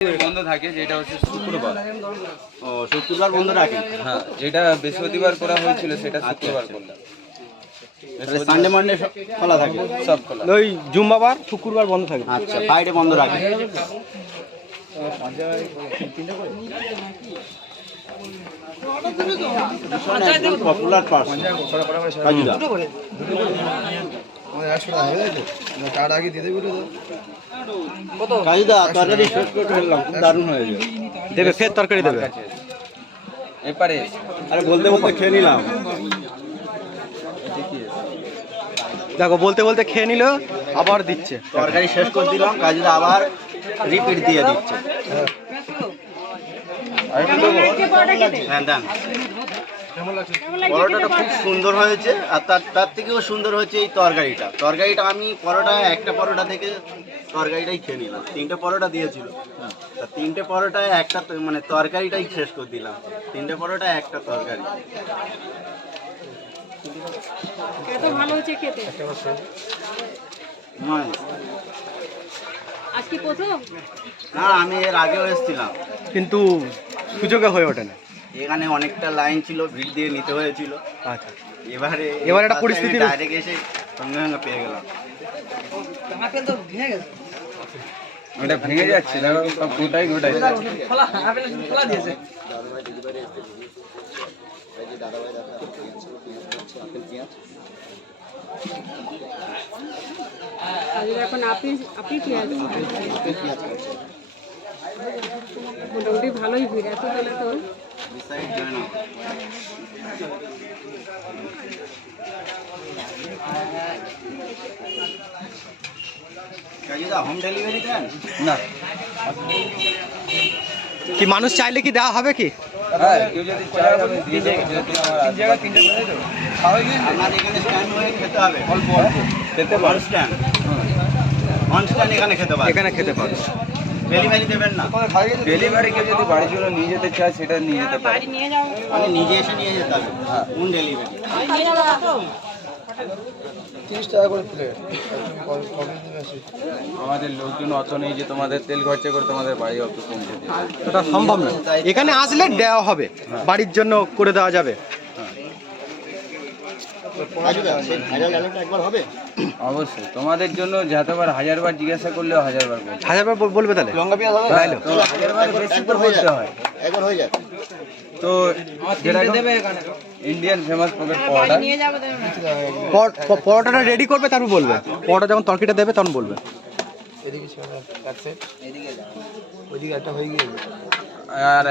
বন্ধ থাকে, যেটা হচ্ছে শুক্রবার। ও, শুক্রবার বন্ধ রাখেন? হ্যাঁ, যেটা বৃহস্পতিবার করা হয়েছিল সেটা শুক্রবার করলাম। সানডে মানডে খোলা থাকে? সব খোলা। ওই জুম্মাবার শুক্রবার বন্ধ থাকে। আচ্ছা, ফ্রাইডে বন্ধ রাখেন? একদম পপুলার পার্সন কাজুদা। কাজুদা, তরকারি শেষ করে ফেললাম, খুব দারুণ হয়েছে। দেবে ফের তরকারি দেবে। এপারে আরে বলতে বলতে খেয়ে নিলাম। দেখো বলতে বলতে খেয়ে নিল, আবার দিচ্ছে। তরকারি শেষ করে দিলাম, কাজুদা আবার রিপিট দিয়ে দিচ্ছে। হ্যাঁ দেন। পরোটাটা খুব সুন্দর হয়েছে, আর তার থেকেও সুন্দর হচ্ছে এই তরকারিটা। আমি একটা পরোটা থেকে তরকারিটাই খেয়ে নিলাম। 3টে পরোটা দিয়েছিল, তা 3টে পরোটায় একটা মানে তরকারিটাই শেষ করে দিলাম। 3টে পরোটা একটা তরকারি। এত ভালো হচ্ছে খেতে। নয়। আজকে প্রথম? না, আমি এর আগেও এসেছিলাম, কিন্তু সুযোগে হয়ে ওঠে না। এখানে অনেকটা লাইন ছিল, ভিড় দিয়ে নিতে হয়েছিল। আচ্ছা, এবারে একটা পরিস্থিতি ডাইরেক্ট এসে সঙ্গে সঙ্গে পেয়ে গেলাম। ওটা ভেঙে যাচ্ছে, দেখো সব গোটাই এখন আপনি পেঁয়াজ মোটামুটি ভালোই ভিড়, এত বেলা তো। হোম ডেলিভারি দেন? না। কি মানুষ চাইলে কি দেওয়া হবে কি? হ্যাঁ, কেউ যদি চায় আমি দিয়ে দেবো। আপনার এখানে স্ট্যান্ড হয়ে খেতে হবে, অল্প অল্প খেতে অন পারো। স্ট্যান্ড। অন স্ট্যান্ড এখানে খেতে পারবে। এখানে খেতে পারো। ডেলিভারি দেবেন না? ডেলিভারি কেউ যদি বাড়ির জন্য নিয়ে যেতে চায় সেটা নিয়ে যেতে পারে। মানে নিজে এসে নিয়ে যেতে হবে? কোন ডেলিভারি? আমাদের লোকজন অত নেই যে তোমাদের তেল খরচা করে তোমাদের বাড়ি অত পৌঁছে দেবে। ওটা সম্ভব না। এখানে আসলে দেওয়া হবে, বাড়ির জন্য করে দেওয়া যাবে। একবার হবে? অবশ্যই তোমাদের জন্য যতবার 1000বার জিজ্ঞাসা করলেও 1000বার বলবে। 1000বার বলবে তাহলে। লঙ্কা পেঁয়াজ হবে? তাই তো 1000বার বেশি করে বলতে হয়। একবার হয়ে যায়। তো যেটা দেবে এখানে ইন্ডিয়ান ফেমাস পকেট পরোটা। পরোটাটা রেডি করবে, তারপর বলবে। পরোটা যখন তরকারিটা দেবে তখন বলবে। আর